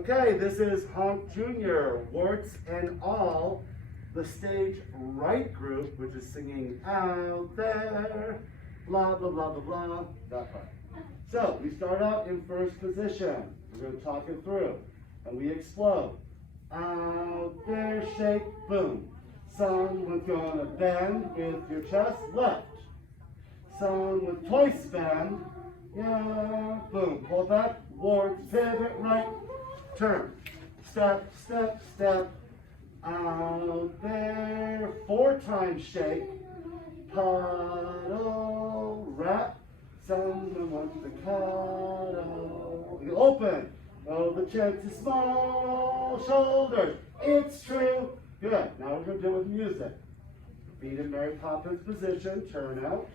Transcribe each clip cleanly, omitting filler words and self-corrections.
Okay, this is Honk Jr., Warts and All, the stage right group, which is singing out there, blah, blah, blah, blah, blah, that part. So, we start out in first position. We're going to talk it through, and we explode. Out there, shake, boom. Someone's going to bend with your chest, left. Someone with twice bend, yeah, boom. Pull back, warts, pivot, right, turn. Step, step, step. Out there, 4 times shake. Puddle, wrap. Someone wants the cuddle. Open. Oh, the chest is small. Shoulders. It's true. Good. Now we're going to do it with music. Feet in Mary Poppins position. Turn out.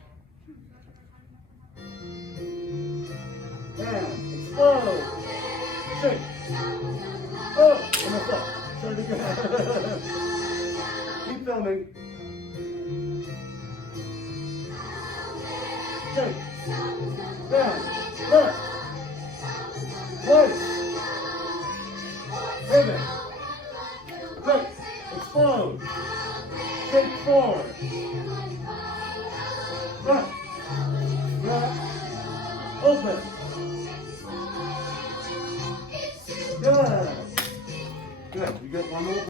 And explode. Shake. Oh, and that's up. Turn it again. Keep filming. Shake. Bend. Left. Twice. Pivot. Quick. Explode. Shake forward.